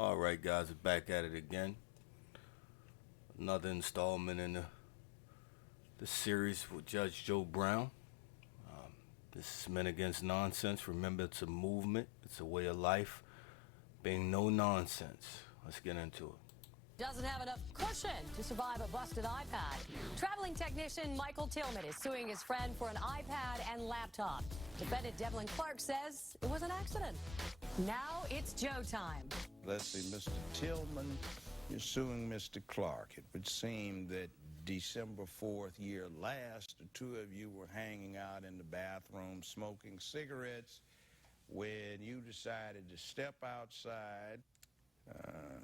All right, guys, we're back at it again. Another installment in the series with Judge Joe Brown. This is Men Against Nonsense. Remember, it's a movement, it's a way of life. Being no nonsense. Let's get into it. Doesn't have enough cushion to survive a busted iPad. Traveling technician Michael Tillman is suing his friend for an iPad and laptop. Defendant Devlin Clark says it was an accident. Now it's Joe time. Let's see, Mr. Tillman, you're suing Mr. Clark. It would seem that December 4th year last, the two of you were hanging out in the bathroom smoking cigarettes when you decided to step outside.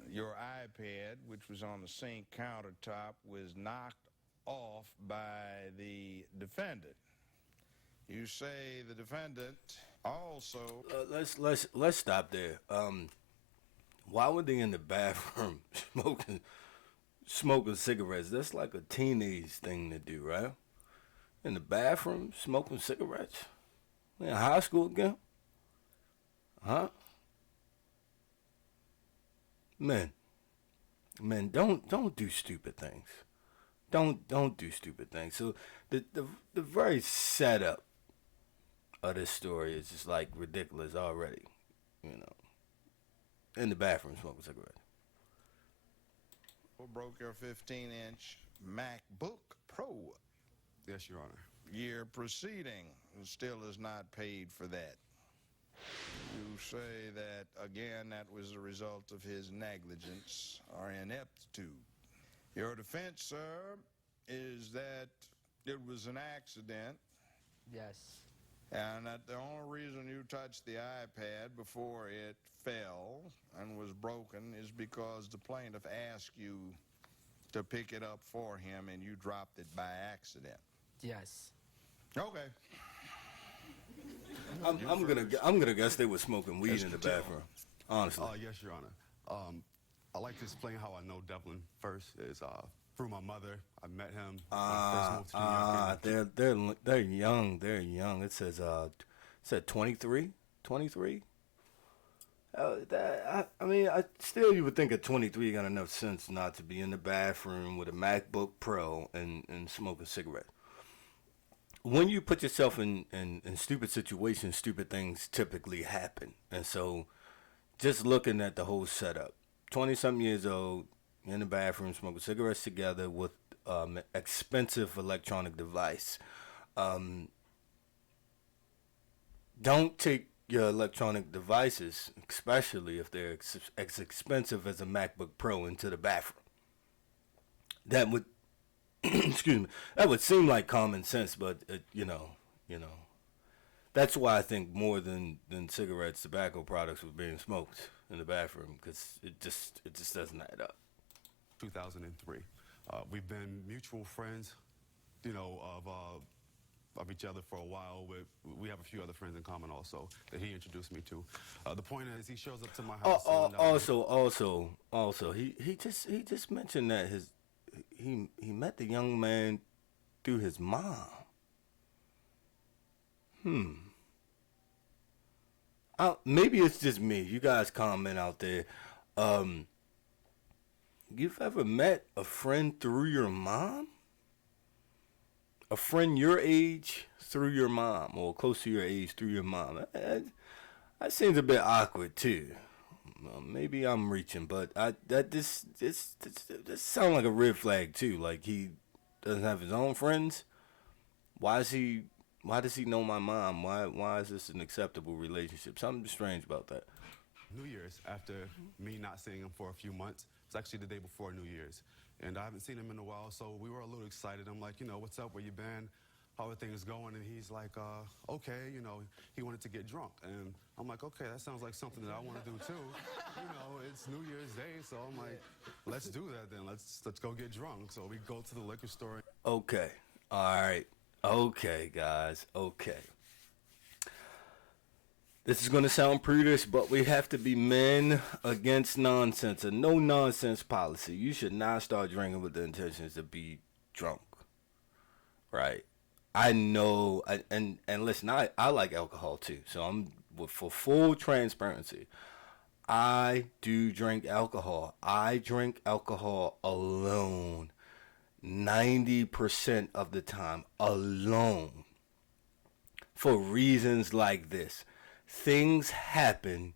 Your iPad, which was on the sink countertop, was knocked off by the defendant. You say the defendant also... Let's stop there. Why were they in the bathroom smoking cigarettes? That's like a teenage thing to do, right? In the bathroom smoking cigarettes? In high school again? Huh? Men, don't do stupid things. Don't do stupid things. So the very setup of this story is just like ridiculous already. You know, in the bathroom smoking cigarettes. Broke your 15-inch MacBook Pro. Yes, Your Honor. Year preceding still is not paid for that. You say that, again, that was a result of his negligence or ineptitude. Your defense, sir, is that it was an accident. Yes. And that the only reason you touched the iPad before it fell and was broken is because the plaintiff asked you to pick it up for him and you dropped it by accident. Yes. Okay. I'm gonna guess they were smoking weed in the bathroom. Honestly. Yes, Your Honor. I like to explain how I know Devlin first is through my mother. I met him when I first moved to New York. They're young. They're young. It said 23. 23. I mean, still you would think at 23 you got enough sense not to be in the bathroom with a MacBook Pro and smoke a cigarette. When you put yourself in stupid situations, stupid things typically happen. And so just looking at the whole setup, 20-something years old, in the bathroom, smoking cigarettes together with expensive electronic device. Don't take your electronic devices, especially if they're as expensive as a MacBook Pro, into the bathroom. That would excuse me, that would seem like common sense, but you know, that's why I think more than cigarettes, tobacco products were being smoked in the bathroom, because it just doesn't add up. 2003. We've been mutual friends, of each other for a while. We have a few other friends in common also that he introduced me to. The point is, he shows up to my house. Also, he just mentioned that he met the young man through his mom. Maybe it's just me. You guys comment out there. You've ever met a friend through your mom? A friend your age through your mom, or close to your age through your mom? That seems a bit awkward too. Maybe I'm reaching, but this sounds like a red flag too. Like he doesn't have his own friends. Why does he know my mom? Why is this an acceptable relationship? Something strange about that. New Year's, after me not seeing him for a few months, it's actually the day before New Year's, and I haven't seen him in a while, so we were a little excited. I'm like, what's up? Where you been? How are things going? And he's like, okay, he wanted to get drunk. And I'm like, okay, that sounds like something that I want to do too. It's New Year's Day, so I'm like, let's do that then. Let's go get drunk. So we go to the liquor store. Okay. All right. Okay, guys. Okay. This is going to sound prudish, but we have to be men against nonsense. A no-nonsense policy. You should not start drinking with the intentions to be drunk. Right? I know, and listen, I like alcohol too. So for full transparency, I do drink alcohol. I drink alcohol alone 90% of the time, alone, for reasons like this. Things happen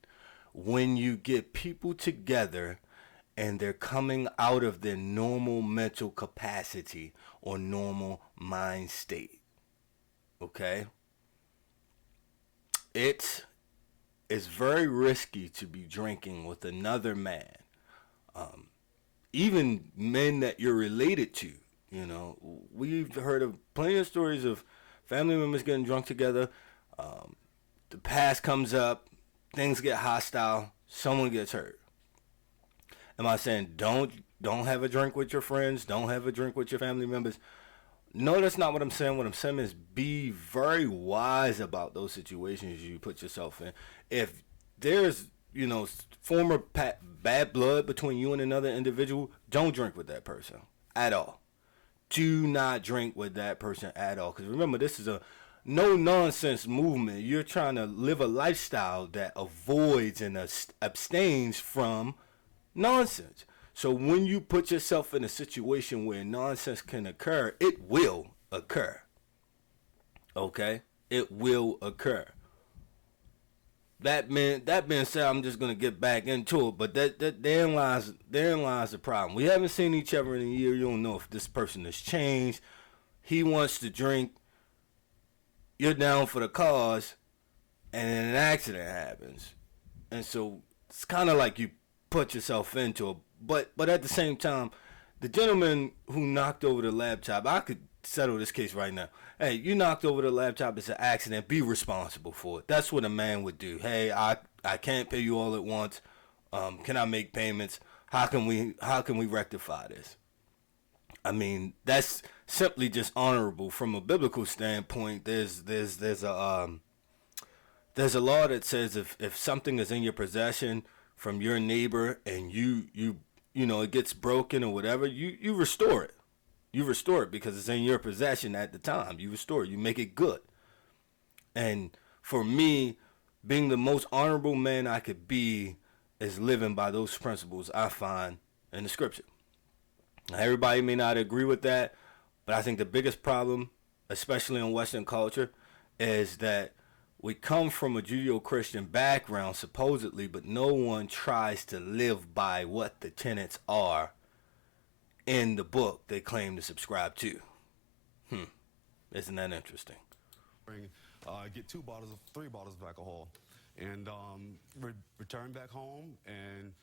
when you get people together and they're coming out of their normal mental capacity or normal mind state. Okay? It is very risky to be drinking with another man, even men that you're related to. You know, we've heard of plenty of stories of family members getting drunk together. The past comes up, things get hostile, someone gets hurt. Am I saying don't have a drink with your friends, don't have a drink with your family members? No, that's not what I'm saying. What I'm saying is be very wise about those situations you put yourself in. If there's, former bad blood between you and another individual, don't drink with that person at all. Do not drink with that person at all. Because remember, this is a no nonsense movement. You're trying to live a lifestyle that avoids and abstains from nonsense. So when you put yourself in a situation where nonsense can occur, it will occur. Okay? It will occur. That being said, I'm just gonna get back into it, but therein lies the problem. We haven't seen each other in a year. You don't know if this person has changed. He wants to drink. You're down for the cause, and then an accident happens, and so it's kind of like you put yourself into it. But at the same time, the gentleman who knocked over the laptop, I could settle this case right now. Hey, you knocked over the laptop. It's an accident. Be responsible for it. That's what a man would do. Hey, I can't pay you all at once. Can I make payments? How can we rectify this? I mean, that's simply just honorable from a biblical standpoint. There's a law that says if something is in your possession from your neighbor and it gets broken or whatever, you restore it. You restore it because it's in your possession at the time. You restore it. You make it good. And for me, being the most honorable man I could be is living by those principles I find in the scripture. Now, everybody may not agree with that, but I think the biggest problem, especially in Western culture, is that we come from a Judeo-Christian background, supposedly, but no one tries to live by what the tenets are in the book they claim to subscribe to. Isn't that interesting? Get 3 bottles of alcohol, and return back home, and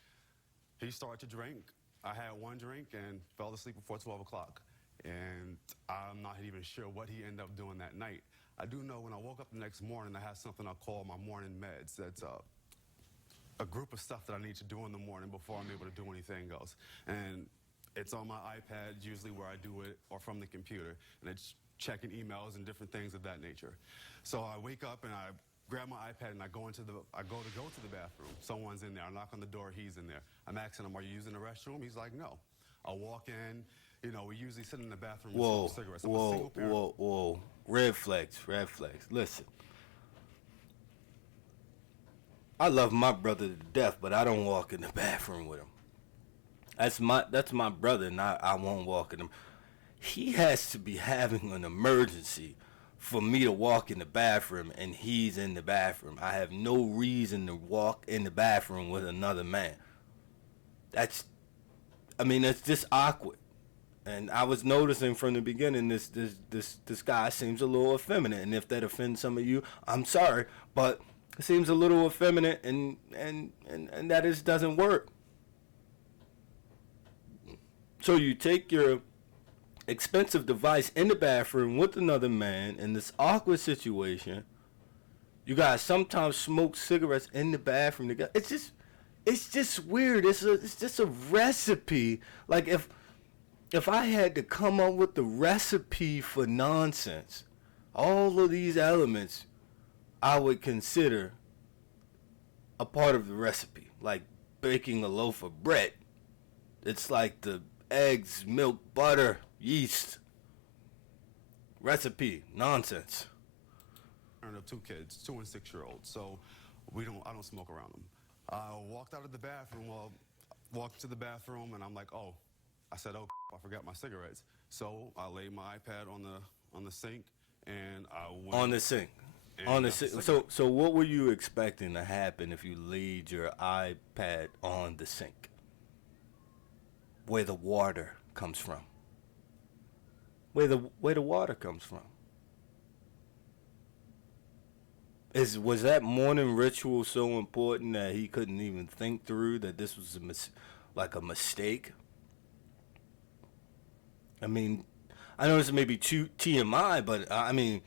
he started to drink. I had one drink and fell asleep before 12 o'clock, and I'm not even sure what he ended up doing that night. I do know when I woke up the next morning, I had something I call my morning meds. That's a group of stuff that I need to do in the morning before I'm able to do anything else. And it's on my iPad, usually where I do it, or from the computer, and it's checking emails and different things of that nature. So I wake up and I grab my iPad and I go to the bathroom. Someone's in there. I knock on the door. He's in there. I'm asking him, "Are you using the restroom?" He's like, "No." I walk in. We usually sit in the bathroom and smoke cigarettes. I'm a single parent. Whoa. Red flags. Listen. I love my brother to death, but I don't walk in the bathroom with him. That's my brother, and I won't walk in him. He has to be having an emergency for me to walk in the bathroom, and he's in the bathroom. I have no reason to walk in the bathroom with another man. That's just awkward. And I was noticing from the beginning this guy seems a little effeminate, and if that offends some of you, I'm sorry, but it seems a little effeminate, and that doesn't work. So you take your expensive device in the bathroom with another man in this awkward situation. You guys sometimes smoke cigarettes in the bathroom together. It's just weird. It's just a recipe. Like if I had to come up with the recipe for nonsense, all of these elements I would consider a part of the recipe. Like baking a loaf of bread. It's like the eggs, milk, butter, yeast. Recipe, nonsense. I have 2 kids, 2 and 6-year-olds, so I don't smoke around them. I walked out of the bathroom. Well, walked to the bathroom, and I'm like, oh, I said, oh, I forgot my cigarettes. So I laid my iPad on the sink, and I went On the sink. and On the got the sink. cigarette. So what were you expecting to happen if you laid your iPad on the sink, where the water comes from? Where the water comes from? Was that morning ritual so important that he couldn't even think through that this was like a mistake? I mean, I know this may be too TMI, but I mean,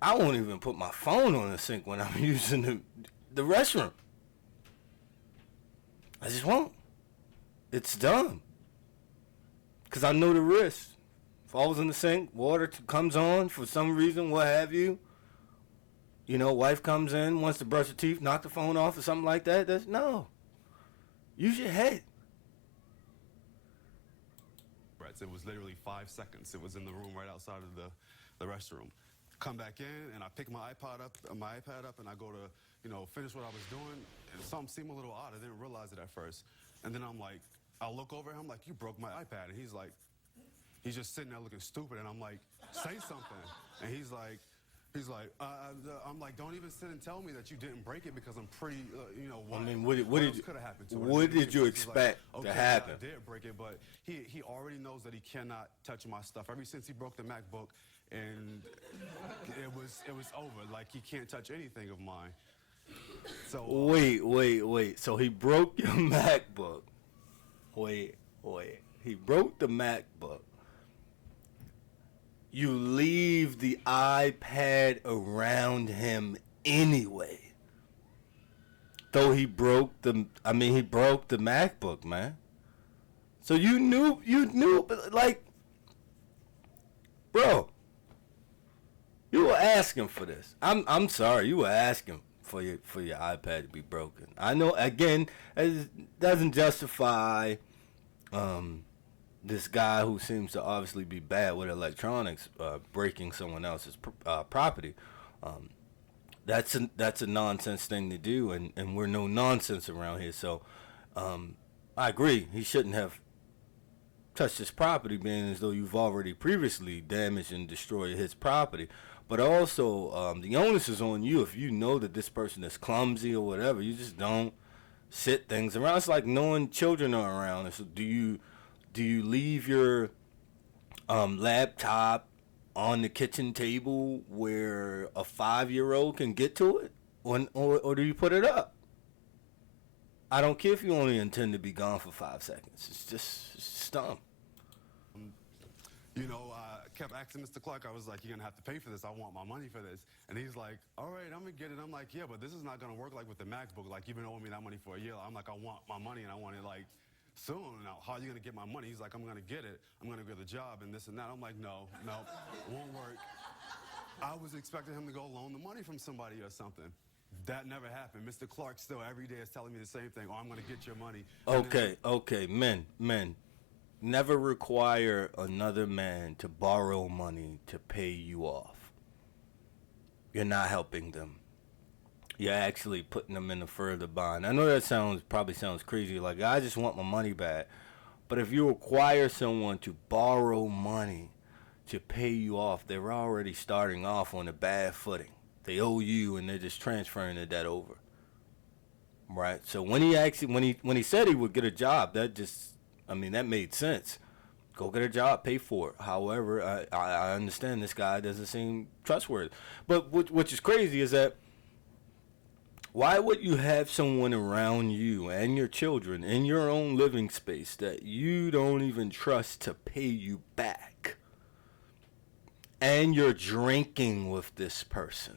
I won't even put my phone on the sink when I'm using the restroom. I just won't. It's dumb. Because I know the risk. Falls in the sink, water comes on for some reason, what have you. You know, wife comes in, wants to brush her teeth, knock the phone off or something like that. No. Use your head. It was literally 5 seconds. It was in the room right outside of the restroom. Come back in, and I pick my iPad up, and I go to, finish what I was doing, and something seemed a little odd. I didn't realize it at first. And then I'm like, I look over at him like, you broke my iPad. And he's just sitting there looking stupid, and I'm like, say something. And he's like, I'm like, don't even sit and tell me that you didn't break it because I'm pretty, I mean, what could have happened to it? what did you He's expect like, to okay, happen? I did break it, but he already knows that he cannot touch my stuff. Ever since he broke the MacBook, and it was over. Like, he can't touch anything of mine. So Wait. So he broke your MacBook. Wait. He broke the MacBook. You leave the iPad around him anyway. Though he broke the MacBook, man. So you knew, but like, bro, you were asking for this. I'm sorry, you were asking for your iPad to be broken. I know, again, it doesn't justify this guy who seems to obviously be bad with electronics breaking someone else's property. That's a nonsense thing to do, and we're no nonsense around here. So I agree, he shouldn't have touched his property, being as though you've already previously damaged and destroyed his property. But also, the onus is on you. If you know that this person is clumsy or whatever, you just don't sit things around. It's like knowing children are around. So do you leave your laptop on the kitchen table where a 5-year-old can get to it, or do you put it up? I don't care if you only intend to be gone for 5 seconds. It's dumb. I kept asking Mr. Clark, I was like, you're going to have to pay for this. I want my money for this. And he's like, all right, I'm going to get it. I'm like, yeah, but this is not going to work like with the MacBook. Like, you've been owing me that money for a year. I'm like, I want my money, and I want it, like, soon. Now, how are you going to get my money? He's like, I'm going to get it. I'm going to get the job and this and that. I'm like, no, won't work. I was expecting him to go loan the money from somebody or something. That never happened. Mr. Clark still every day is telling me the same thing. Oh, I'm going to get your money. Okay. Men. Never require another man to borrow money to pay you off. You're not helping them. You're actually putting them in a further bind. I know that probably sounds crazy, like, I just want my money back. But if you require someone to borrow money to pay you off, they're already starting off on a bad footing. They owe you, and they're just transferring the debt over. Right? So when he said he would get a job, that made sense. Go get a job, pay for it. However, I understand this guy doesn't seem trustworthy. But which is crazy is that, why would you have someone around you and your children in your own living space that you don't even trust to pay you back? And you're drinking with this person.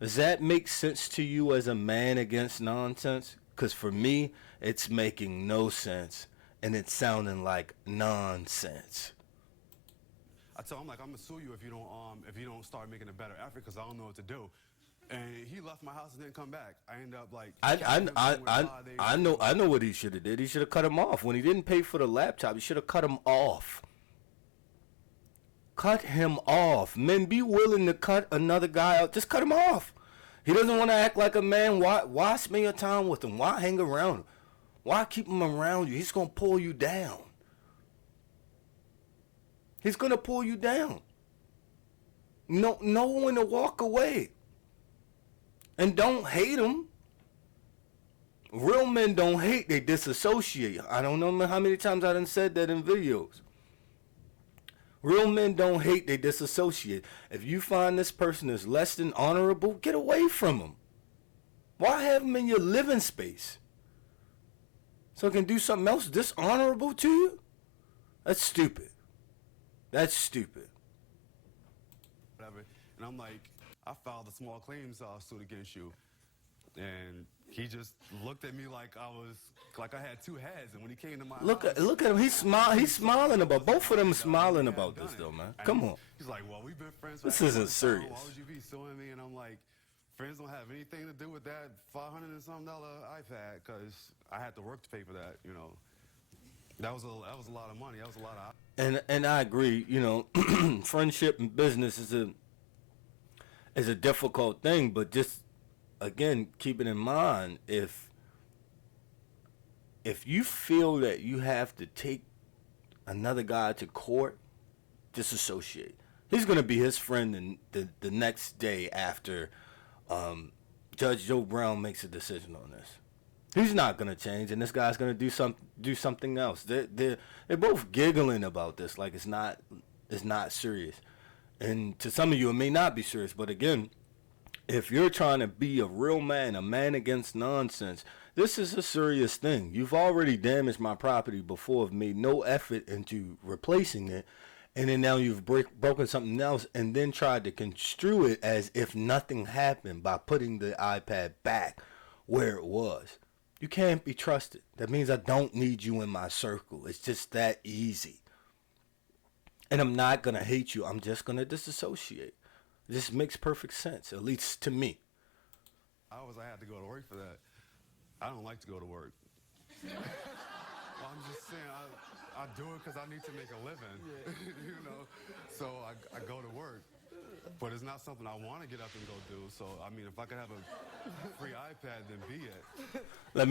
Does that make sense to you as a man against nonsense? Because for me, it's making no sense, and it's sounding like nonsense. I tell him, like, I'm going to sue you if you don't start making a better effort, because I don't know what to do. And he left my house and didn't come back. I end up like, I know what he should have did. He should have cut him off. When he didn't pay for the laptop, he should have cut him off. Cut him off. Men, be willing to cut another guy out. Just cut him off. He doesn't want to act like a man. Why spend your time with him? Why hang around him? Why keep him around you? He's going to pull you down. He's going to pull you down. Know when to walk away. And don't hate him. Real men don't hate, they disassociate. I don't know how many times I done said that in videos. Real men don't hate, they disassociate. If you find this person is less than honorable, get away from him. Why have him in your living space? So he can do something else dishonorable to you? That's stupid. That's stupid. Whatever. And I'm like, I filed a small claims suit against you. And he just looked at me like I had two heads. And when he came to my Look house, at him. He's smiling about. Both of them smiling about this though, man. Come on. He's like, well, we've been friends. This for isn't X amount of time. serious. Why would you be suing me? And I'm like, friends don't have anything to do with that $500 and something iPad, because I had to work to pay for that. You know, that was a lot of money. That was a lot of. And I agree. You know, friendship and business is a difficult thing, but just again, keep it in mind, if you feel that you have to take another guy to court, disassociate. He's going to be his friend the next day after Judge Joe Brown makes a decision on this. He's not going to change, and this guy's going to do something else. They're both giggling about this like it's not serious. And to some of you, it may not be serious, but again, if you're trying to be a real man, a man against nonsense, this is a serious thing. You've already damaged my property before, have made no effort into replacing it, and then now you've broken something else and then tried to construe it as if nothing happened by putting the iPad back where it was. You can't be trusted. That means I don't need you in my circle. It's just that easy. And I'm not going to hate you. I'm just going to disassociate. This makes perfect sense, at least to me. I had to go to work for that. I don't like to go to work. Well, I'm just saying, I do it because I need to make a living, you know. So I go to work, but it's not something I want to get up and go do. So I mean, if I could have a free iPad, then be it. Let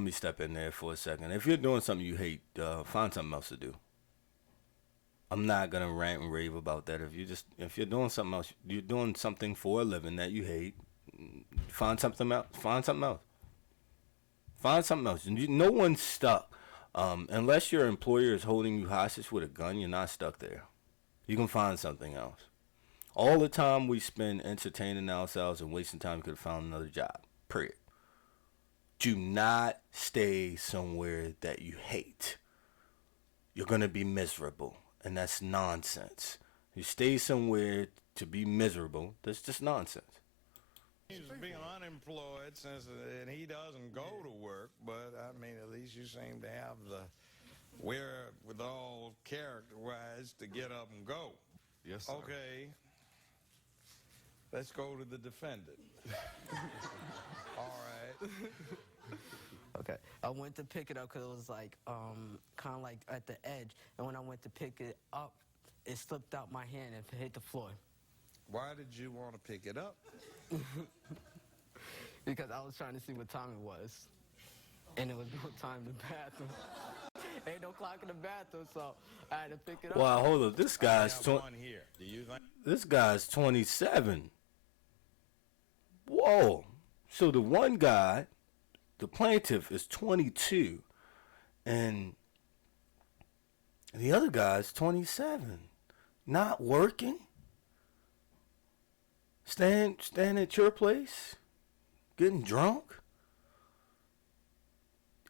me step in there for a second. If you're doing something you hate, find something else to do. I'm not gonna rant and rave about that. If you're doing something else, you're doing something for a living that you hate, find something else. Find something else. Find something else. No one's stuck. Unless your employer is holding you hostage with a gun, you're not stuck there. You can find something else. All the time we spend entertaining ourselves and wasting time, we could have found another job. Period. Do not stay somewhere that you hate. You're gonna be miserable. And that's nonsense. You stay somewhere to be miserable. That's just nonsense. He's being unemployed and he doesn't go to work, but I mean, at least you seem to have the wherewithal character-wise to get up and go. Yes, sir. Okay. Let's go to the defendant. All right. Okay. I went to pick it up because it was like kind of like at the edge, and when I went to pick it up, it slipped out my hand and hit the floor. Why did you want to pick it up? Because I was trying to see what time it was, and there was no time in the bathroom. Ain't no clock in the bathroom, so I had to pick it up. Wow, hold up. This guy's one here. Do you think? This guy's 27. Whoa. So the one guy, the plaintiff, is 22, and the other guy's 27, not working. Staying at your place, getting drunk.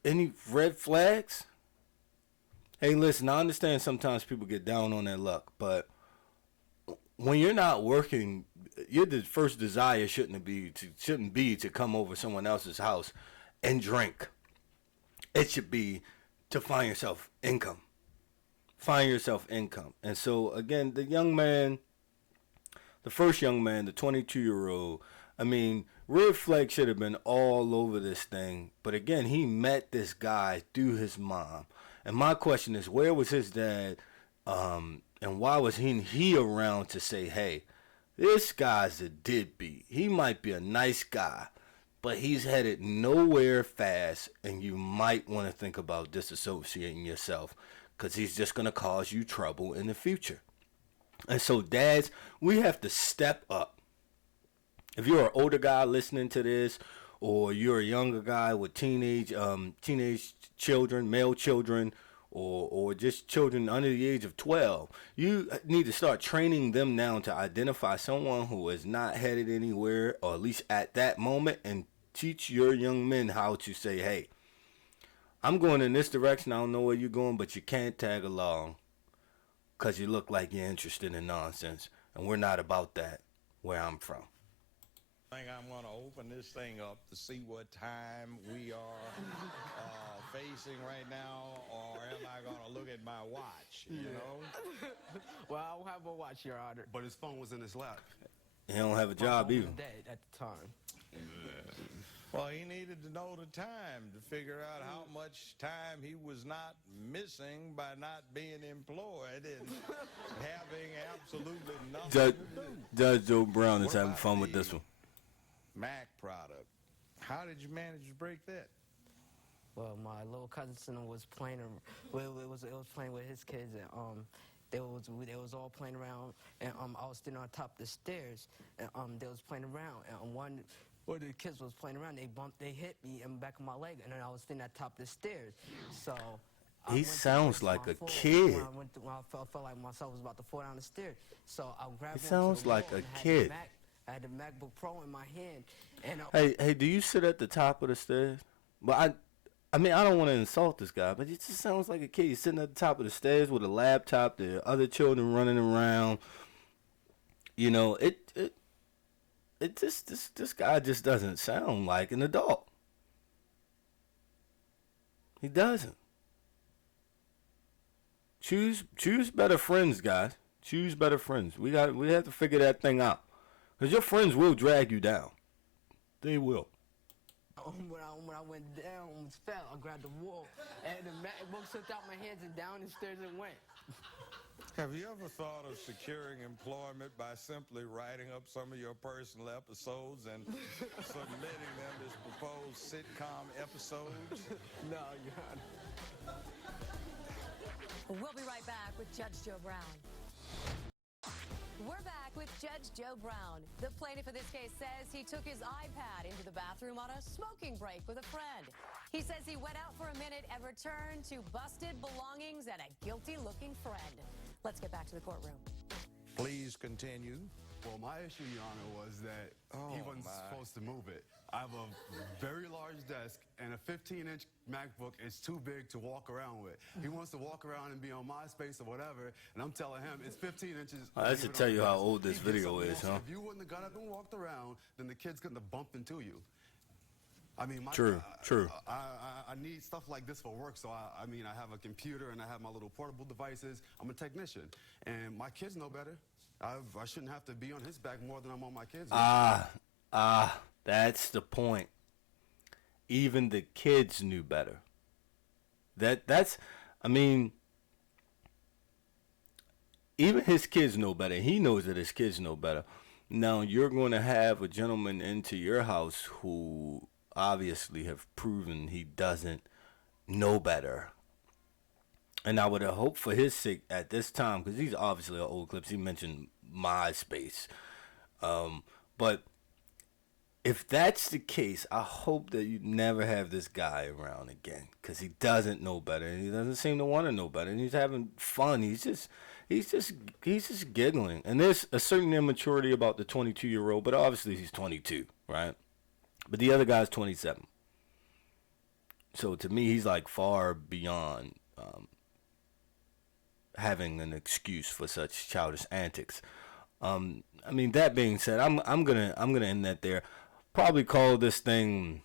Any red flags? Hey, listen, I understand sometimes people get down on their luck, but when you're not working, your first desire shouldn't be to come over someone else's house and drink. It should be to find yourself income. Find yourself income. And so again, the first young man, the 22-year-old, I mean, red flag should have been all over this thing. But again, he met this guy through his mom. And my question is, where was his dad? And why was he around to say, hey, This guy's a deadbeat. He might be a nice guy, but he's headed nowhere fast, and you might want to think about disassociating yourself because he's just going to cause you trouble in the future. And so, dads, we have to step up. If you're an older guy listening to this, or you're a younger guy with teenage children, male children, or just children under the age of 12, you need to start training them now to identify someone who is not headed anywhere, or at least at that moment, and teach your young men how to say, hey, I'm going in this direction. I don't know where you're going, but you can't tag along because you look like you're interested in nonsense, and we're not about that where I'm from. I think I'm going to open this thing up to see what time we are facing right now, or am I going to look at my watch, you know? Well, I don't have a watch, Your Honor. But his phone was in his lap. He don't have a My job phone was either. dead at the time. Well, he needed to know the time to figure out how much time he was not missing by not being employed and having absolutely nothing Judge, to do. Judge Joe Brown is What having about fun with the this one. Mac product. How did you manage to break that? Well, my little cousin was playing. Well, it was playing with his kids, and they was all playing around, and I was sitting on top of the stairs, and they was playing around, and one of the kids was playing around. They hit me in the back of my leg, and then I was sitting at the top of the stairs. So I He went to sounds brace like my a fall kid. When I felt like myself was about to fall down the stairs. So I grabbed. He onto sounds the like wall a and kid. I had the MacBook Pro in my hand, and Hey, do you sit at the top of the stairs? Well, I mean, I don't want to insult this guy, but it just sounds like a kid. He's sitting at the top of the stairs with a laptop. There are other children running around. You know, this guy just doesn't sound like an adult. He doesn't. Choose better friends, guys. Choose better friends. We have to figure that thing out. Because your friends will drag you down. They will. when I went down, almost fell. I grabbed the wall, and the MacBook slipped out my hands, and down the stairs it went. Have you ever thought of securing employment by simply writing up some of your personal episodes and submitting them as proposed sitcom episodes? No, Your Honor. We'll be right back with Judge Joe Brown. We're back with Judge Joe Brown. The plaintiff in this case says he took his iPad into the bathroom on a smoking break with a friend. He says he went out for a minute and returned to busted belongings and a guilty-looking friend. Let's get back to the courtroom. Please continue. Well, my issue, Your Honor, was that he Oh, wasn't my. supposed to move it. I have a very large desk, and a 15-inch MacBook is too big to walk around with. He wants to walk around and be on MySpace or whatever, and I'm telling him it's 15 inches. That should tell you how old this He gets video something is, else. huh? If you wouldn't have got up and walked around, then the kid's going to bump into you. I mean, True. I need stuff like this for work, so I have a computer and I have my little portable devices. I'm a technician, and my kids know better. I shouldn't have to be on his back more than I'm on my kids'. That's the point. Even the kids knew better. Even his kids know better. He knows that his kids know better. Now, you're going to have a gentleman into your house who obviously have proven he doesn't know better. And I would have hoped for his sake at this time, because he's obviously an old clips. He mentioned MySpace. But if that's the case, I hope that you never have this guy around again, because he doesn't know better, and he doesn't seem to want to know better, and he's having fun. He's just giggling. And there's a certain immaturity about the 22-year-old, but obviously he's 22, right? But the other guy's 27. So to me, he's like far beyond having an excuse for such childish antics. That being said, I'm gonna end that there. Probably call this thing,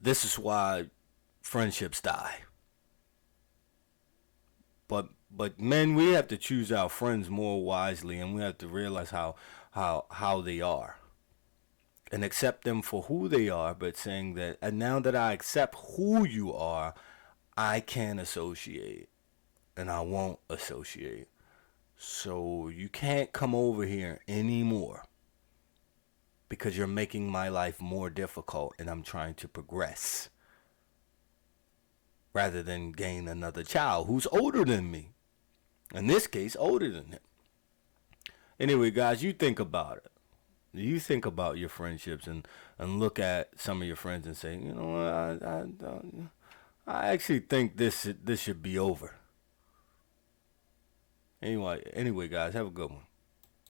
"This is why friendships die." But men, we have to choose our friends more wisely, and we have to realize how they are, and accept them for who they are. But saying that, and now that I accept who you are, I can't associate, and I won't associate. So you can't come over here anymore because you're making my life more difficult and I'm trying to progress rather than gain another child who's older than me. In this case, older than him. Anyway, guys, you think about it. You think about your friendships and look at some of your friends and say, you know what, I actually think this should be over. Anyway, guys, have a good one.